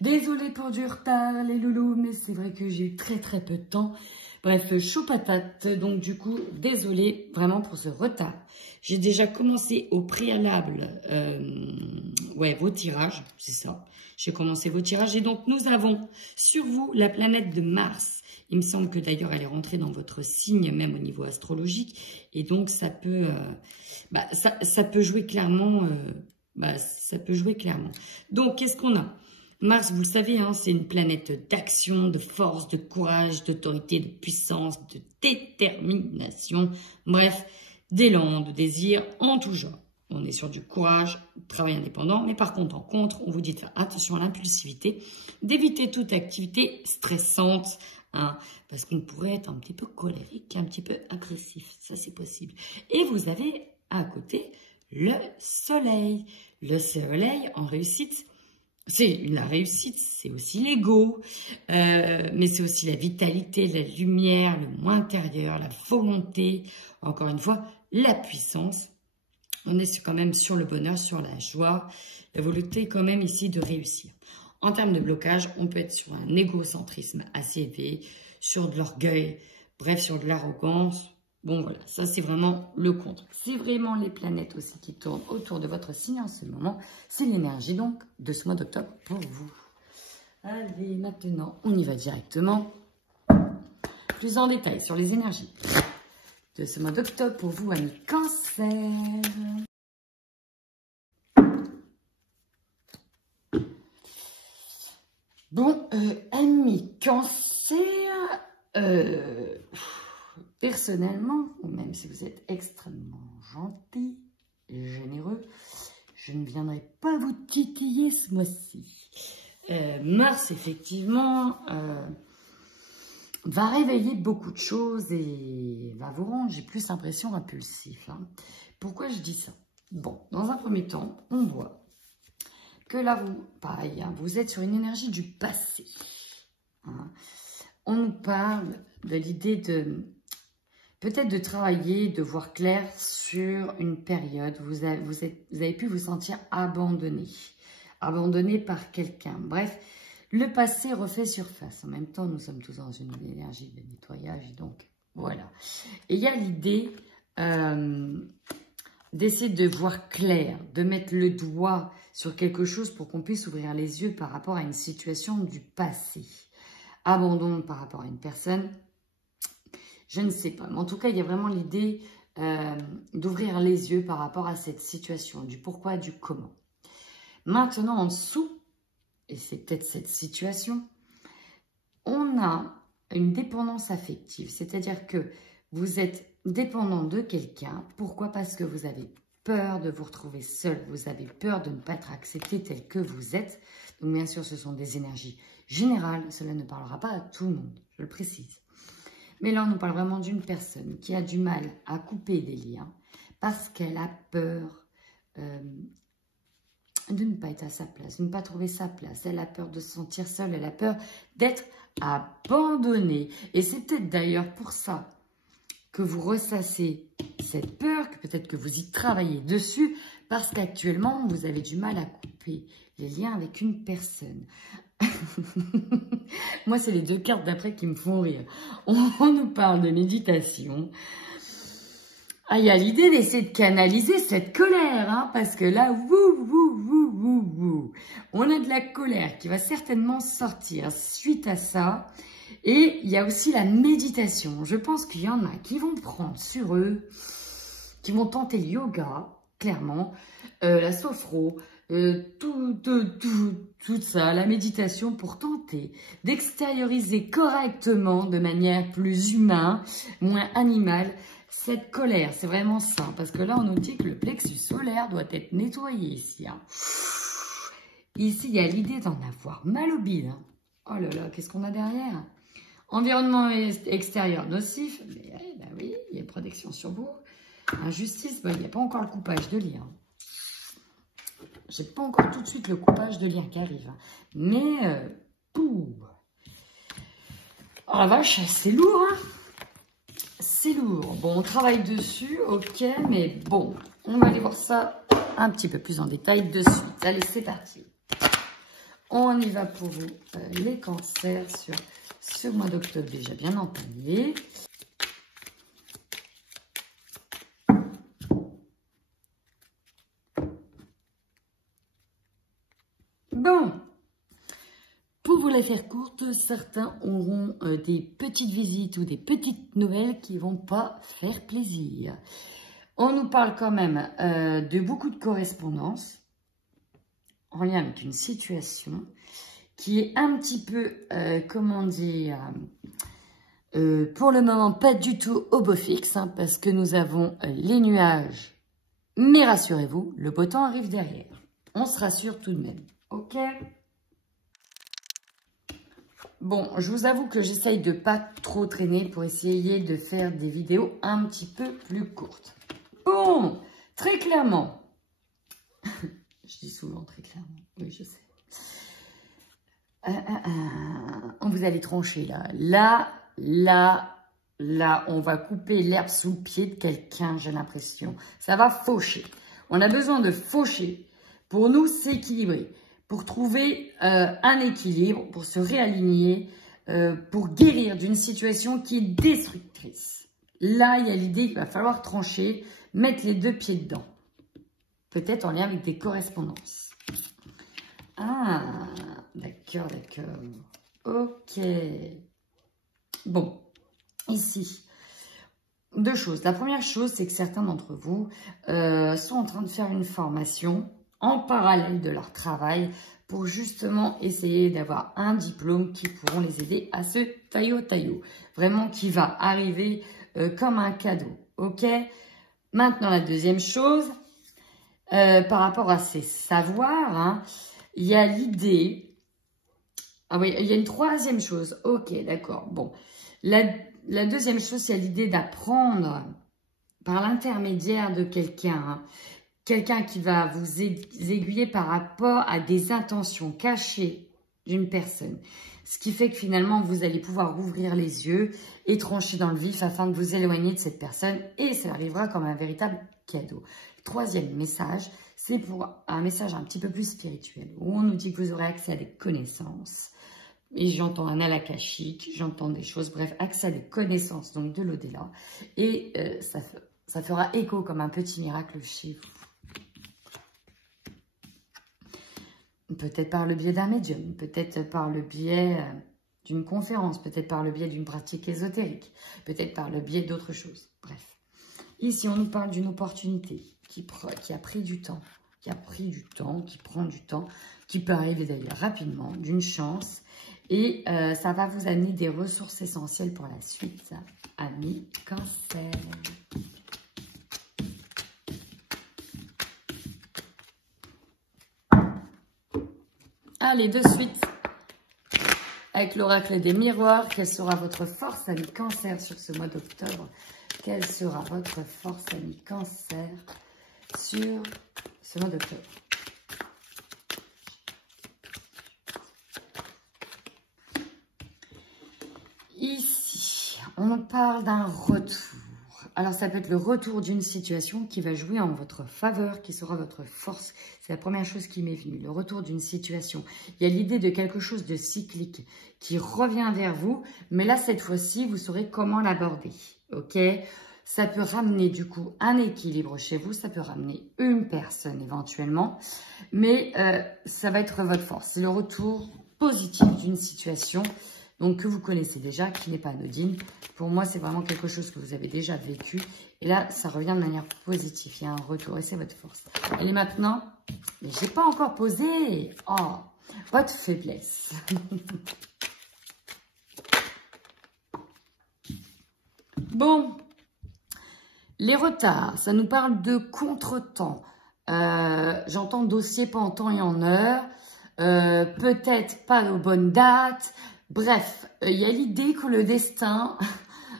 Désolée pour du retard, les loulous, mais c'est vrai que j'ai eu très peu de temps. Bref, chaud patate, donc du coup, désolée vraiment pour ce retard. J'ai déjà commencé au préalable, vos tirages, c'est ça. J'ai commencé vos tirages et donc nous avons sur vous la planète de Mars. Il me semble que d'ailleurs elle est rentrée dans votre signe, même au niveau astrologique. Et donc ça peut, ça peut jouer clairement. Ça peut jouer clairement. Donc qu'est-ce qu'on a? Mars, vous le savez, hein, c'est une planète d'action, de force, de courage, d'autorité, de puissance, de détermination. Bref, d'élan, de désir en tout genre. On est sur du courage, travail indépendant, mais par contre, on vous dit de faire attention à l'impulsivité, d'éviter toute activité stressante, hein, parce qu'on pourrait être un petit peu colérique, un petit peu agressif, ça c'est possible. Et vous avez à côté le soleil. Le soleil en réussite, c'est la réussite, c'est aussi l'ego, mais c'est aussi la vitalité, la lumière, le moi intérieur, la volonté, encore une fois, la puissance. On est quand même sur le bonheur, sur la joie, la volonté quand même ici de réussir. En termes de blocage, on peut être sur un égocentrisme assez élevé, sur de l'orgueil, bref, sur de l'arrogance. Bon, voilà, ça c'est vraiment le contre. C'est vraiment les planètes aussi qui tournent autour de votre signe en ce moment. C'est l'énergie donc de ce mois d'octobre pour vous. Allez, maintenant, on y va directement. Plus en détail sur les énergies de ce mois d'octobre pour vous, amis Cancer. Bon, amis Cancer, personnellement, ou même si vous êtes extrêmement gentil et généreux, je ne viendrai pas vous titiller ce mois-ci. Mars, effectivement, va réveiller beaucoup de choses et va vous rendre, j'ai plus l'impression, impulsif. Hein. Pourquoi je dis ça? Bon, dans un premier temps, on voit que là, pareil, hein, vous êtes sur une énergie du passé. Hein. On nous parle de l'idée de peut-être de travailler, de voir clair sur une période. Vous avez pu vous sentir abandonné. Abandonné par quelqu'un. Bref, le passé refait surface. En même temps, nous sommes tous dans une énergie de nettoyage. Donc, voilà. Et il y a l'idée d'essayer de voir clair, de mettre le doigt sur quelque chose pour qu'on puisse ouvrir les yeux par rapport à une situation du passé. Abandon par rapport à une personne, je ne sais pas. Mais en tout cas, il y a vraiment l'idée d'ouvrir les yeux par rapport à cette situation, du pourquoi, du comment. Maintenant, en dessous, et c'est peut-être cette situation, on a une dépendance affective. C'est-à-dire que vous êtes dépendant de quelqu'un. Pourquoi? Parce que vous avez peur de vous retrouver seul. Vous avez peur de ne pas être accepté tel que vous êtes. Donc, bien sûr, ce sont des énergies générales. Cela ne parlera pas à tout le monde, je le précise. Mais là, on nous parle vraiment d'une personne qui a du mal à couper des liens parce qu'elle a peur de ne pas être à sa place, de ne pas trouver sa place. Elle a peur de se sentir seule, elle a peur d'être abandonnée. Et c'est peut-être d'ailleurs pour ça que vous ressassez cette peur, que peut-être que vous y travaillez dessus, parce qu'actuellement, vous avez du mal à couper les liens avec une personne. Moi, c'est les deux cartes d'après qui me font rire. On nous parle de méditation. Ah, il y a l'idée d'essayer de canaliser cette colère, hein, parce que là, on a de la colère qui va certainement sortir suite à ça. Et il y a aussi la méditation. Je pense qu'il y en a qui vont prendre sur eux, qui vont tenter le yoga, clairement, la sophro, tout ça, la méditation pour tenter d'extérioriser correctement, de manière plus humaine, moins animale, cette colère. C'est vraiment ça, parce que là, on nous dit que le plexus solaire doit être nettoyé ici. Hein. Ici, il y a l'idée d'en avoir mal au bide. Hein. Oh là là, qu'est-ce qu'on a derrière? Environnement extérieur nocif. Mais ben oui, il y a une protection sur vous. Injustice, ben, il n'y a pas encore le coupage de lien. J'ai pas encore tout de suite le coupage de lien qui arrive. Mais, oh la vache, c'est lourd, hein. C'est lourd. Bon, on travaille dessus, ok, mais bon, on va aller voir ça un petit peu plus en détail de suite. Allez, c'est parti. On y va pour vous, les cancers, sur ce mois d'octobre déjà bien entamé. Bon, pour vous la faire courte, certains auront des petites visites ou des petites nouvelles qui ne vont pas faire plaisir. On nous parle quand même de beaucoup de correspondances en lien avec une situation qui est un petit peu, comment dire, pour le moment pas du tout au beau fixe, hein, parce que nous avons les nuages, mais rassurez-vous, le beau temps arrive derrière. On se rassure tout de même, ok? Bon, je vous avoue que j'essaye de pas trop traîner pour essayer de faire des vidéos un petit peu plus courtes. Bon, très clairement, je dis souvent très clairement, oui je sais. Vous allez trancher là, on va couper l'herbe sous le pied de quelqu'un, j'ai l'impression. Ça va faucher. On a besoin de faucher pour nous s'équilibrer, pour trouver un équilibre, pour se réaligner, pour guérir d'une situation qui est destructrice. Là, il y a l'idée qu'il va falloir trancher, mettre les deux pieds dedans. Peut-être en lien avec des correspondances. Ah, d'accord, d'accord. Ok. Bon, ici, deux choses. La première chose, c'est que certains d'entre vous sont en train de faire une formation en parallèle de leur travail pour justement essayer d'avoir un diplôme qui pourront les aider à ce taillot. Vraiment qui va arriver comme un cadeau. Ok? Maintenant, la deuxième chose, par rapport à ces savoirs, hein, il y a l'idée... Ah oui, il y a une troisième chose. Ok, d'accord. Bon, la deuxième chose, il y a l'idée d'apprendre par l'intermédiaire de quelqu'un. Hein, quelqu'un qui va vous aiguiller par rapport à des intentions cachées d'une personne. Ce qui fait que finalement, vous allez pouvoir rouvrir les yeux et trancher dans le vif afin de vous éloigner de cette personne. Et ça arrivera comme un véritable cadeau. Troisième message, c'est pour un message un petit peu plus spirituel, où on nous dit que vous aurez accès à des connaissances. Et j'entends un alakashique, j'entends des choses, bref, accès à des connaissances, donc de l'au-delà. Et ça fera écho comme un petit miracle chez vous. Peut-être par le biais d'un médium, peut-être par le biais d'une conférence, peut-être par le biais d'une pratique ésotérique, peut-être par le biais d'autres choses. Bref. Ici, on nous parle d'une opportunité qui a pris du temps, qui prend du temps, qui peut arriver d'ailleurs rapidement, d'une chance. Et ça va vous amener des ressources essentielles pour la suite, amis Cancer. Allez, de suite, avec l'oracle des miroirs, quelle sera votre force, amis Cancer, sur ce mois d'octobre? Quelle sera votre force, amis Cancer, sur ce mois d'octobre? Ici, on parle d'un retour. Alors, ça peut être le retour d'une situation qui va jouer en votre faveur, qui sera votre force. C'est la première chose qui m'est venue, le retour d'une situation. Il y a l'idée de quelque chose de cyclique qui revient vers vous, mais là, cette fois-ci, vous saurez comment l'aborder, ok? Ça peut ramener, du coup, un équilibre chez vous, ça peut ramener une personne éventuellement, mais ça va être votre force. C'est le retour positif d'une situation donc que vous connaissez déjà, qui n'est pas anodine. Pour moi, c'est vraiment quelque chose que vous avez déjà vécu. Et là, ça revient de manière positive. Il y a un retour et c'est votre force. Et maintenant, mais je n'ai pas encore posé. Oh, votre faiblesse. Bon, les retards, ça nous parle de contretemps. J'entends dossier pas en temps et en heure. Peut-être pas aux bonnes dates. Bref, il y a l'idée que le destin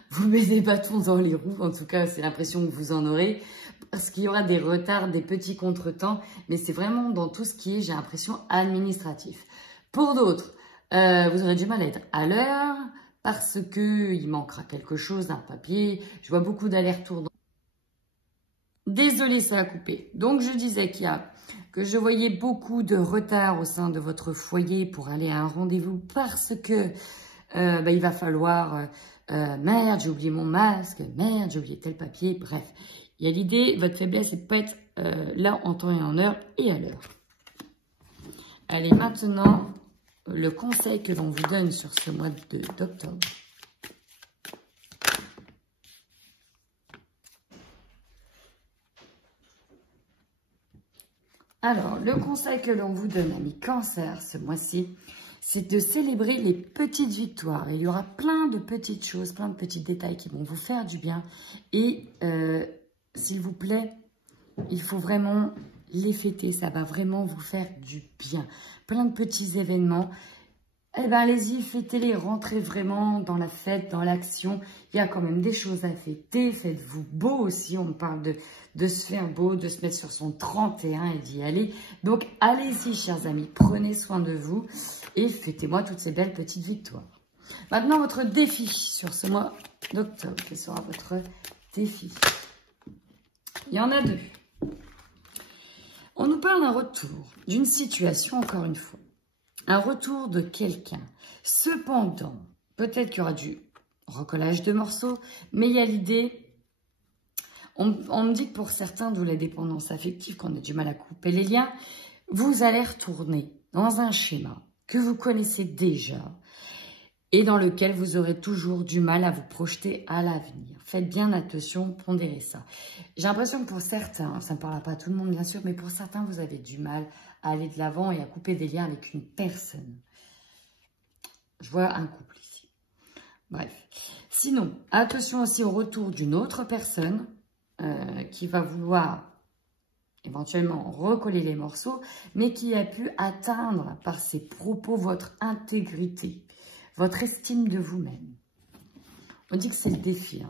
vous met des bâtons dans les roues. En tout cas, c'est l'impression que vous en aurez. Parce qu'il y aura des retards, des petits contretemps. Mais c'est vraiment dans tout ce qui est, j'ai l'impression, administratif. Pour d'autres, vous aurez du mal à être à l'heure. Parce qu'il manquera quelque chose, un papier. Je vois beaucoup d'allers-retours Désolée, ça a coupé. Donc, je disais que je voyais beaucoup de retard au sein de votre foyer pour aller à un rendez-vous parce que il va falloir... merde, j'ai oublié mon masque. Merde, j'ai oublié tel papier. Bref, il y a l'idée, votre faiblesse, c'est de pas être là en temps et en heure et à l'heure. Allez, maintenant, le conseil que l'on vous donne sur ce mois d'octobre. Alors, le conseil que l'on vous donne, amis Cancer, ce mois-ci, c'est de célébrer les petites victoires. Il y aura plein de petites choses, plein de petits détails qui vont vous faire du bien. Et s'il vous plaît, il faut vraiment les fêter. Ça va vraiment vous faire du bien. Plein de petits événements. Eh bien, allez-y, fêtez-les, rentrez vraiment dans la fête, dans l'action. Il y a quand même des choses à fêter. Faites-vous beau aussi. On me parle de se faire beau, de se mettre sur son 31 et d'y aller. Donc, allez-y, chers amis. Prenez soin de vous et fêtez-moi toutes ces belles petites victoires. Maintenant, votre défi sur ce mois d'octobre. Quel sera votre défi? Il y en a deux. On nous parle d'un retour, d'une situation, encore une fois. Un retour de quelqu'un. Cependant, peut-être qu'il y aura du recollage de morceaux, mais il y a l'idée, on me dit que pour certains, d'où la dépendance affective, qu'on a du mal à couper les liens, vous allez retourner dans un schéma que vous connaissez déjà et dans lequel vous aurez toujours du mal à vous projeter à l'avenir. Faites bien attention, pondérez ça. J'ai l'impression que pour certains, ça ne parlera pas à tout le monde bien sûr, mais pour certains, vous avez du mal à aller de l'avant et à couper des liens avec une personne. Je vois un couple ici. Bref. Sinon, attention aussi au retour d'une autre personne qui va vouloir éventuellement recoller les morceaux, mais qui a pu atteindre par ses propos votre intégrité, votre estime de vous-même. On dit que c'est le défi.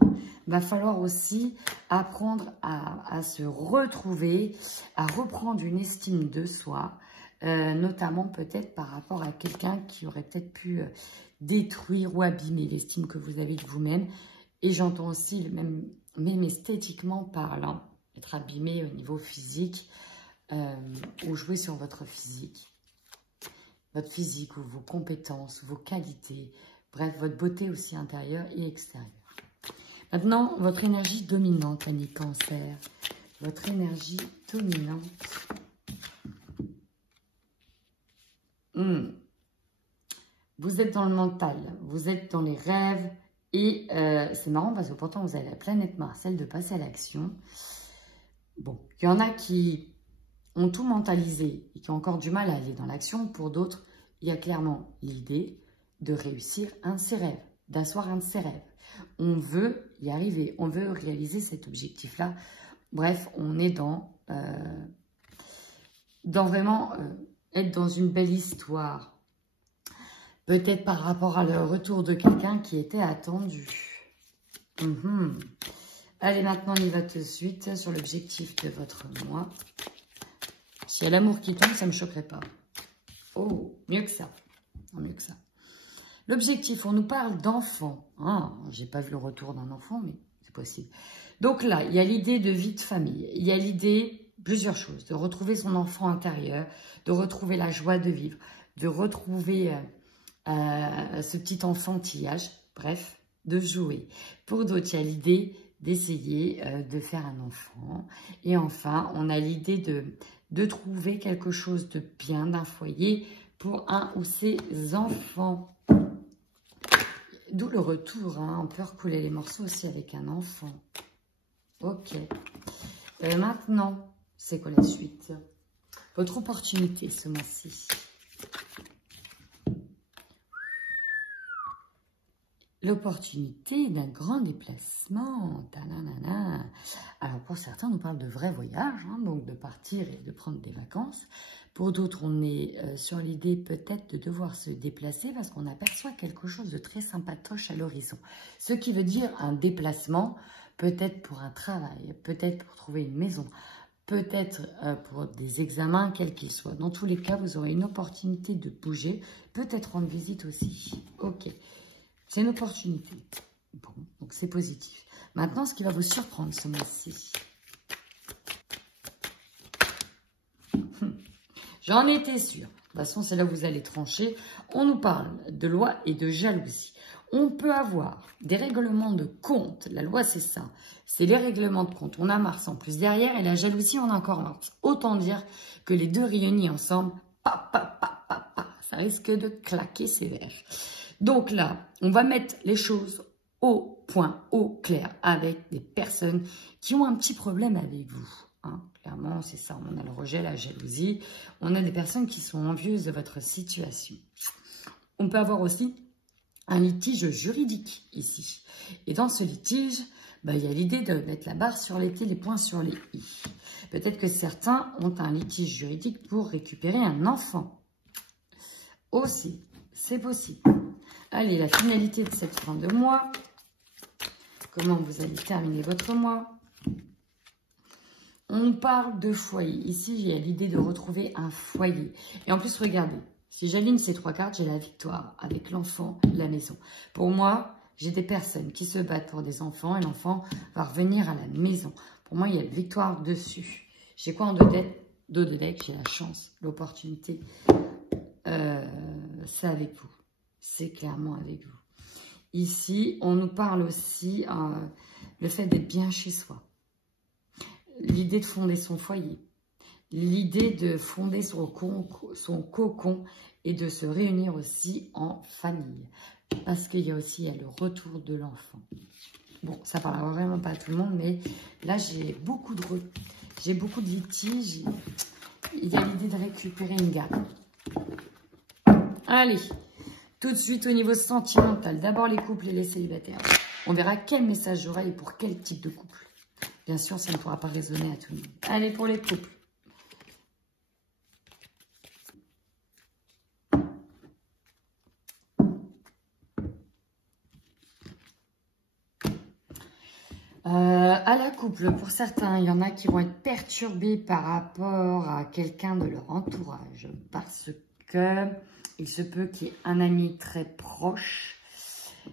Il va falloir aussi apprendre à se retrouver, à reprendre une estime de soi, notamment peut-être par rapport à quelqu'un qui aurait peut-être pu détruire ou abîmer l'estime que vous avez de vous-même. Et j'entends aussi, même esthétiquement parlant, être abîmé au niveau physique ou jouer sur votre physique ou vos compétences, vos qualités, bref, votre beauté aussi intérieure et extérieure. Maintenant, votre énergie dominante, amis Cancer. Votre énergie dominante. Vous êtes dans le mental, vous êtes dans les rêves. Et c'est marrant parce que pourtant, vous avez la planète Mars, celle de passer à l'action. Bon, il y en a qui ont tout mentalisé et qui ont encore du mal à aller dans l'action. Pour d'autres, il y a clairement l'idée de réussir un de ses rêves, d'asseoir un de ses rêves. On veut y arriver, on veut réaliser cet objectif-là. Bref, on est dans vraiment être dans une belle histoire. Peut-être par rapport à le retour de quelqu'un qui était attendu. Allez, maintenant, on y va tout de suite sur l'objectif de votre mois. S'il y a l'amour qui tombe, ça ne me choquerait pas. Oh, mieux que ça. Mieux que ça. L'objectif, on nous parle d'enfant. J'ai pas vu le retour d'un enfant, mais c'est possible. Donc là, il y a l'idée de vie de famille. Il y a l'idée, plusieurs choses, de retrouver son enfant intérieur, de retrouver la joie de vivre, de retrouver ce petit enfantillage, bref, de jouer. Pour d'autres, il y a l'idée d'essayer de faire un enfant. Et enfin, on a l'idée de trouver quelque chose de bien, d'un foyer pour un ou ses enfants. D'où le retour, on peut recouler les morceaux aussi avec un enfant. Ok. Maintenant, c'est quoi la suite? Votre opportunité ce mois-ci. L'opportunité d'un grand déplacement. Ta-na-na-na. Alors, pour certains, on nous parle de vrais voyages, donc de partir et de prendre des vacances. Pour d'autres, on est sur l'idée peut-être de devoir se déplacer parce qu'on aperçoit quelque chose de très sympatoche à l'horizon. Ce qui veut dire un déplacement, peut-être pour un travail, peut-être pour trouver une maison, peut-être pour des examens, quels qu'ils soient. Dans tous les cas, vous aurez une opportunité de bouger, peut-être rendre visite aussi. Ok. C'est une opportunité. Bon, donc c'est positif. Maintenant, ce qui va vous surprendre ce mois-ci. J'en étais sûre. De toute façon, c'est là où vous allez trancher. On nous parle de loi et de jalousie. On peut avoir des règlements de compte. La loi, c'est ça. C'est les règlements de compte. On a Mars en plus derrière et la jalousie, on a encore Mars. Autant dire que les deux réunis ensemble, ça risque de claquer sévère. Donc là, on va mettre les choses au point, au clair, avec des personnes qui ont un petit problème avec vous. Hein. Clairement, c'est ça. On a le rejet, la jalousie. On a des personnes qui sont envieuses de votre situation. On peut avoir aussi un litige juridique ici. Et dans ce litige, il y a l'idée de mettre la barre sur les T, les points sur les I. Peut-être que certains ont un litige juridique pour récupérer un enfant. Aussi, c'est possible. Allez, la finalité de cette fin de mois. Comment vous allez terminer votre mois? On parle de foyer. Ici, il y a l'idée de retrouver un foyer. Et en plus, regardez. Si j'aligne ces trois cartes, j'ai la victoire avec l'enfant, la maison. Pour moi, j'ai des personnes qui se battent pour des enfants et l'enfant va revenir à la maison. Pour moi, il y a une victoire dessus. J'ai quoi en dos de deck? J'ai la chance, l'opportunité. C'est avec vous. C'est clairement avec vous. Ici, on nous parle aussi le fait d'être bien chez soi. L'idée de fonder son foyer. L'idée de fonder son cocon et de se réunir aussi en famille. Parce qu'il y a aussi le retour de l'enfant. Bon, ça ne parlera vraiment pas à tout le monde, mais là, j'ai beaucoup de litiges. Il y a l'idée de récupérer une gamme. Allez, tout de suite au niveau sentimental. D'abord les couples et les célibataires. On verra quel message j'aurai et pour quel type de couple. Bien sûr, ça ne pourra pas résonner à tout le monde. Allez, pour les couples. À la couple, pour certains, il y en a qui vont être perturbés par rapport à quelqu'un de leur entourage. Parce que il se peut qu'il y ait un ami très proche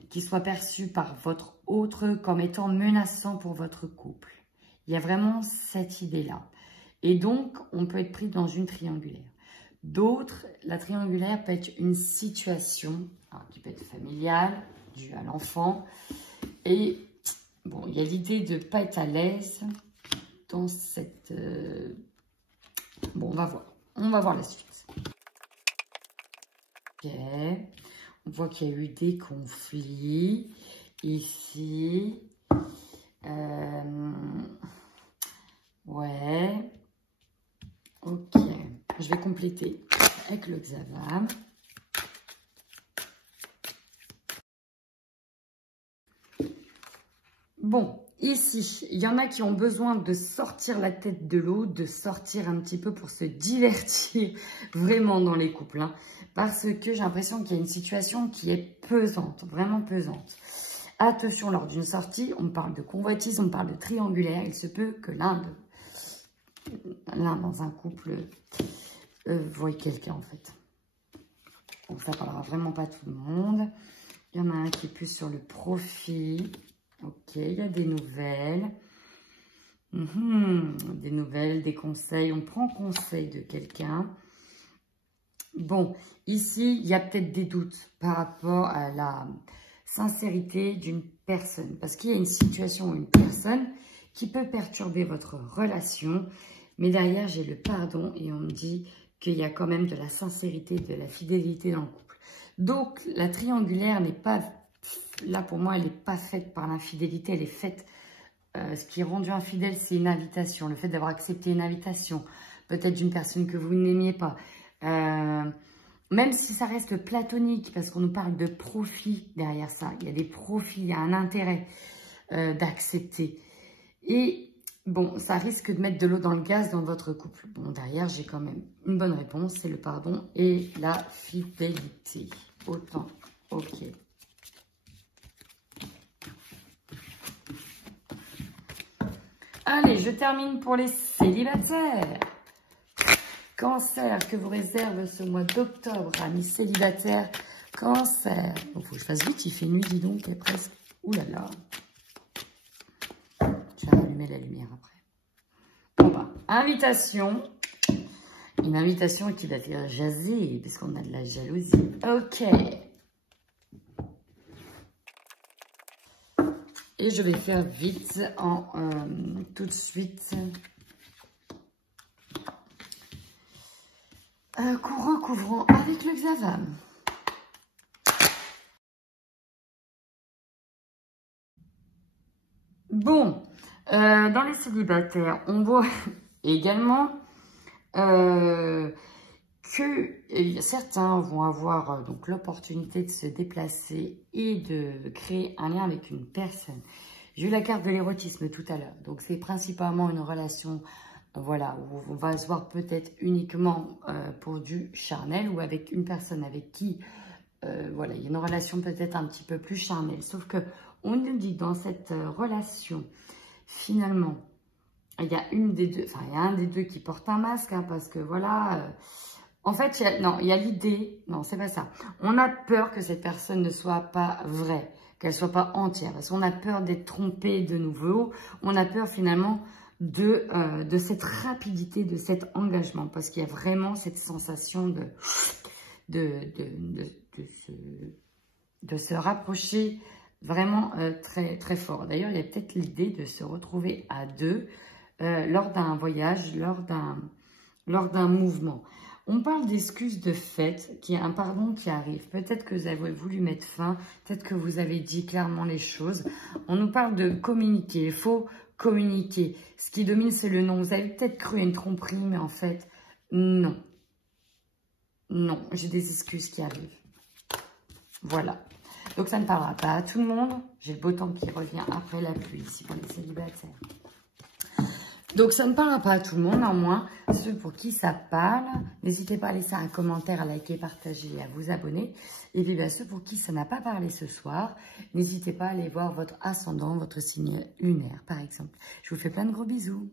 qui soit perçu par votre autre comme étant menaçant pour votre couple. Il y a vraiment cette idée-là. Et donc, on peut être pris dans une triangulaire. D'autres, la triangulaire peut être une situation qui peut être familiale, due à l'enfant. Et bon, il y a l'idée de ne pas être à l'aise dans cette... Bon, on va voir. On va voir la suite. Ok. On voit qu'il y a eu des conflits ici. Ouais. Ok. Je vais compléter avec le hexagramme. Bon, ici, il y en a qui ont besoin de sortir la tête de l'eau, de sortir un petit peu pour se divertir vraiment dans les couples. Hein, parce que j'ai l'impression qu'il y a une situation qui est pesante, vraiment pesante. Attention, lors d'une sortie, on parle de convoitise, on parle de triangulaire. Il se peut que l'un dans un couple voie quelqu'un en fait. Donc ça parlera vraiment pas tout le monde. Il y en a un qui est plus sur le profit. Ok, il y a des nouvelles. Des nouvelles, des conseils. On prend conseil de quelqu'un. Bon, ici, il y a peut-être des doutes par rapport à la sincérité d'une personne. Parce qu'il y a une situation ou une personne qui peut perturber votre relation. Mais derrière, j'ai le pardon et on me dit qu'il y a quand même de la sincérité, de la fidélité dans le couple. Donc, la triangulaire n'est pas... Là, pour moi, elle n'est pas faite par l'infidélité, elle est faite... ce qui est rendu infidèle, c'est une invitation. Le fait d'avoir accepté une invitation, peut-être d'une personne que vous n'aimiez pas. Même si ça reste platonique, parce qu'on nous parle de profit derrière ça. Il y a des profits, il y a un intérêt d'accepter. Et bon, ça risque de mettre de l'eau dans le gaz dans votre couple. Bon, derrière, j'ai quand même une bonne réponse, c'est le pardon et la fidélité. Autant, ok. Allez, je termine pour les célibataires. Cancer, que vous réserve ce mois d'octobre, amis célibataires. Cancer. Il faut que je fasse vite, il fait nuit, dis donc, il est presque. Ouh là là. Je vais rallumer la lumière après. Bon bah, invitation. Une invitation qui va faire jaser, puisqu'on a de la jalousie. Ok. Et je vais faire vite en tout de suite. Couvrant avec le Xavam. Bon, dans les célibataires, on voit également que certains vont avoir donc l'opportunité de se déplacer et de créer un lien avec une personne. J'ai eu la carte de l'érotisme tout à l'heure, donc c'est principalement une relation, voilà, où on va se voir peut-être uniquement pour du charnel ou avec une personne avec qui, voilà, il y a une relation peut-être un petit peu plus charnelle. Sauf que on nous dit dans cette relation, finalement, il y a une des deux, enfin, il y a un des deux qui porte un masque, hein, parce que voilà, en fait, il y a l'idée, non, c'est pas ça. On a peur que cette personne ne soit pas vraie, qu'elle soit pas entière, parce qu'on a peur d'être trompé de nouveau, on a peur finalement de cette rapidité, de cet engagement, parce qu'il y a vraiment cette sensation de se rapprocher vraiment très, très fort. D'ailleurs, il y a peut-être l'idée de se retrouver à deux lors d'un voyage, lors d'un mouvement. On parle d'excuses de fête, qu'il y a un pardon qui arrive. Peut-être que vous avez voulu mettre fin, peut-être que vous avez dit clairement les choses. On nous parle de communiquer, il faut communiquer. Ce qui domine, c'est le non. Vous avez peut-être cru à une tromperie, mais en fait, non. Non, j'ai des excuses qui arrivent. Voilà. Donc, ça ne parlera pas à tout le monde. J'ai le beau temps qui revient après la pluie, ici, pour les célibataires. Donc, ça ne parlera pas à tout le monde, néanmoins, ceux pour qui ça parle, n'hésitez pas à laisser un commentaire, à liker, partager et à vous abonner. Et puis, ceux pour qui ça n'a pas parlé ce soir, n'hésitez pas à aller voir votre ascendant, votre signe lunaire, par exemple. Je vous fais plein de gros bisous.